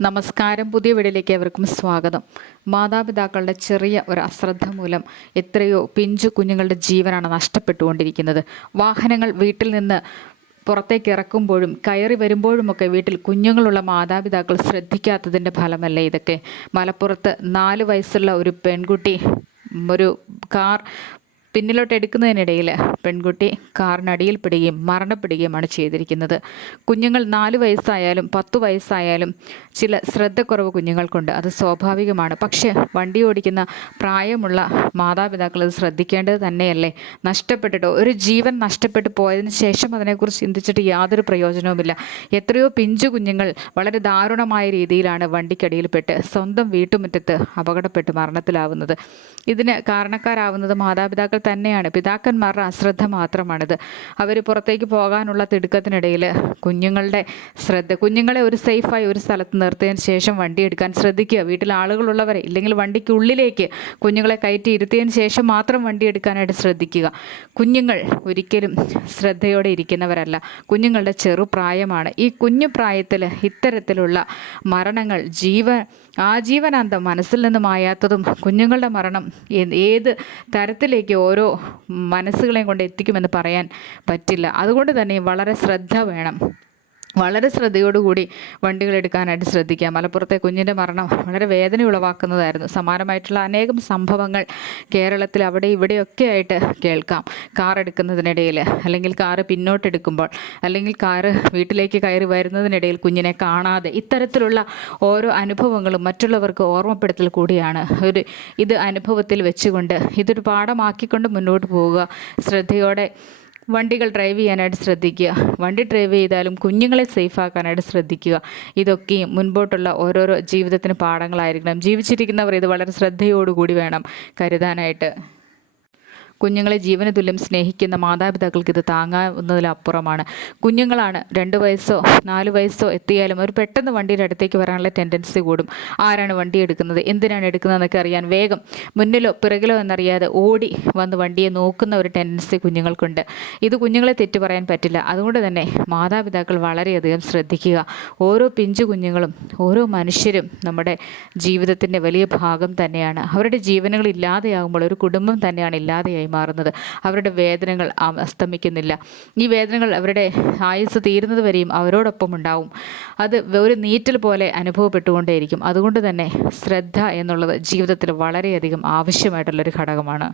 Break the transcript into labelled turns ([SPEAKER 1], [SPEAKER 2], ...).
[SPEAKER 1] നമസ്കാരം. പുതിയ വീടിലേക്ക് അവർക്കും സ്വാഗതം. മാതാപിതാക്കളുടെ ചെറിയ ഒരു അശ്രദ്ധ മൂലം എത്രയോ പിഞ്ചു കുഞ്ഞുങ്ങളുടെ ജീവനാണ് നഷ്ടപ്പെട്ടുകൊണ്ടിരിക്കുന്നത്. വാഹനങ്ങൾ വീട്ടിൽ നിന്ന് പുറത്തേക്ക് ഇറക്കുമ്പോഴും കയറി വരുമ്പോഴുമൊക്കെ വീട്ടിൽ കുഞ്ഞുങ്ങളുള്ള മാതാപിതാക്കൾ ശ്രദ്ധിക്കാത്തതിന്റെ ഫലമല്ലേ ഇതൊക്കെ? മലപ്പുറത്ത് നാല് വയസ്സുള്ള ഒരു പെൺകുട്ടി ഒരു കാർ പിന്നിലോട്ട് എടുക്കുന്നതിനിടയിൽ പെൺകുട്ടി കാറിനടിയിൽപ്പെടുകയും മരണപ്പെടുകയുമാണ് ചെയ്തിരിക്കുന്നത്. കുഞ്ഞുങ്ങൾ നാല് വയസ്സായാലും പത്ത് വയസ്സായാലും ചില ശ്രദ്ധക്കുറവ് കുഞ്ഞുങ്ങൾക്കുണ്ട്. അത് സ്വാഭാവികമാണ്. പക്ഷേ വണ്ടി ഓടിക്കുന്ന പ്രായമുള്ള മാതാപിതാക്കൾ അത് ശ്രദ്ധിക്കേണ്ടത് തന്നെയല്ലേ? നഷ്ടപ്പെട്ടിട്ടോ? ഒരു ജീവൻ നഷ്ടപ്പെട്ടു പോയതിന് ശേഷം അതിനെക്കുറിച്ച് ചിന്തിച്ചിട്ട് യാതൊരു പ്രയോജനവുമില്ല. എത്രയോ പിഞ്ചു കുഞ്ഞുങ്ങൾ വളരെ ദാരുണമായ രീതിയിലാണ് വണ്ടിക്കടിയിൽപ്പെട്ട് സ്വന്തം വീട്ടുമുറ്റത്ത് അപകടപ്പെട്ട് മരണത്തിലാവുന്നത്. ഇതിന് കാരണക്കാരാവുന്നത് മാതാപിതാക്കൾ തന്നെയാണ്. പിതാക്കന്മാരുടെ അശ്രദ്ധ മാത്രമാണിത്. അവർ പുറത്തേക്ക് പോകാനുള്ള തിടുക്കത്തിനിടയിൽ കുഞ്ഞുങ്ങളുടെ ശ്രദ്ധ കുഞ്ഞുങ്ങളെ ഒരു സേഫായി ഒരു സ്ഥലത്ത് നിർത്തിയതിന് ശേഷം വണ്ടി എടുക്കാൻ ശ്രദ്ധിക്കുക. വീട്ടിൽ ആളുകളുള്ളവരെ ഇല്ലെങ്കിൽ വണ്ടിക്കുള്ളിലേക്ക് കുഞ്ഞുങ്ങളെ കയറ്റി ഇരുത്തിയതിന് ശേഷം മാത്രം വണ്ടി എടുക്കാനായിട്ട് ശ്രദ്ധിക്കുക. കുഞ്ഞുങ്ങൾ ഒരിക്കലും ശ്രദ്ധയോടെ ഇരിക്കുന്നവരല്ല. കുഞ്ഞുങ്ങളുടെ ചെറുപ്രായമാണ്. ഈ കുഞ്ഞു പ്രായത്തിൽ ഇത്തരത്തിലുള്ള മരണങ്ങൾ ജീവ ആജീവനാന്തം മനസ്സിൽ നിന്നും മായാത്തതും കുഞ്ഞുങ്ങളുടെ മരണം ഏത് തരത്തിലേക്ക് ഓരോ മനസ്സുകളെയും കൊണ്ട് എത്തിക്കുമെന്ന് പറയാൻ പറ്റില്ല. അതുകൊണ്ട് തന്നെ വളരെ ശ്രദ്ധ വേണം. വളരെ ശ്രദ്ധയോടുകൂടി വണ്ടികൾ എടുക്കാനായിട്ട് ശ്രദ്ധിക്കുക മലപ്പുറത്തെ കുഞ്ഞിന്റെ മരണം വളരെ വേദന ഉളവാക്കുന്നതായിരുന്നു. സമാനമായിട്ടുള്ള അനേകം സംഭവങ്ങൾ കേരളത്തിൽ അവിടെ ഇവിടെയൊക്കെ ആയിട്ട് കേൾക്കാം. കാർ എടുക്കുന്നതിനിടയിൽ അല്ലെങ്കിൽ കാറ് പിന്നോട്ടെടുക്കുമ്പോൾ അല്ലെങ്കിൽ കാറ് വീട്ടിലേക്ക് കയറി വരുന്നതിനിടയിൽ കുഞ്ഞിനെ കാണാതെ ഇത്തരത്തിലുള്ള ഓരോ അനുഭവങ്ങളും മറ്റുള്ളവർക്ക് ഓർമ്മപ്പെടുത്തൽ കൂടിയാണ്. ഒരു ഇത് അനുഭവത്തിൽ വെച്ചുകൊണ്ട് ഇതൊരു പാഠമാക്കിക്കൊണ്ട് മുന്നോട്ട് പോവുക. ശ്രദ്ധയോടെ വണ്ടികൾ ഡ്രൈവ് ചെയ്യാനായിട്ട് ശ്രദ്ധിക്കുക. വണ്ടി ഡ്രൈവ് ചെയ്താലും കുഞ്ഞുങ്ങളെ സേഫ് ആക്കാനായിട്ട് ശ്രദ്ധിക്കുക. ഇതൊക്കെയും മുൻപോട്ടുള്ള ഓരോരോ ജീവിതത്തിന് പാഠങ്ങളായിരിക്കണം. ജീവിച്ചിരിക്കുന്നവർ ഇത് വളരെ ശ്രദ്ധയോടുകൂടി വേണം കരുതാനായിട്ട്. കുഞ്ഞുങ്ങളെ ജീവന തുല്യം സ്നേഹിക്കുന്ന മാതാപിതാക്കൾക്ക് ഇത് താങ്ങാവുന്നതിലപ്പുറമാണ്. കുഞ്ഞുങ്ങളാണ് രണ്ട് വയസ്സോ നാല് വയസ്സോ എത്തിയാലും അവർ പെട്ടെന്ന് വണ്ടിയുടെ അടുത്തേക്ക് വരാനുള്ള ടെൻഡൻസി കൂടും. ആരാണ് വണ്ടി എടുക്കുന്നത്? എന്തിനാണ് എടുക്കുന്നതെന്നൊക്കെ അറിയാൻ വേഗം മുന്നിലോ പിറകിലോ എന്നറിയാതെ ഓടി വന്ന് വണ്ടിയെ നോക്കുന്ന ഒരു ടെൻഡൻസി കുഞ്ഞുങ്ങൾക്കുണ്ട്. ഇത് കുഞ്ഞുങ്ങളെ തെറ്റു പറയാൻ പറ്റില്ല. അതുകൊണ്ട് തന്നെ മാതാപിതാക്കൾ വളരെയധികം ശ്രദ്ധിക്കുക. ഓരോ പിഞ്ചു കുഞ്ഞുങ്ങളും ഓരോ മനുഷ്യരും നമ്മുടെ ജീവിതത്തിന്റെ വലിയ ഭാഗം തന്നെയാണ്. അവരുടെ ജീവനുകൾ ഇല്ലാതെയാകുമ്പോൾ ഒരു കുടുംബം തന്നെയാണ് ഇല്ലാതെയായി മാറുന്നത് അവരുടെ വേദനകൾ അസ്തമിക്കുന്നില്ല. ഈ വേദനകൾ അവരുടെ ആയുസ് തീരുന്നത് വരെയും അവരോടൊപ്പം ഉണ്ടാവും. അത് ഒരു നീറ്റൽ പോലെ അനുഭവപ്പെട്ടുകൊണ്ടേയിരിക്കും. അതുകൊണ്ട് തന്നെ ശ്രദ്ധ എന്നുള്ളത് ജീവിതത്തിൽ വളരെയധികം ആവശ്യമായിട്ടുള്ളൊരു ഘടകമാണ്.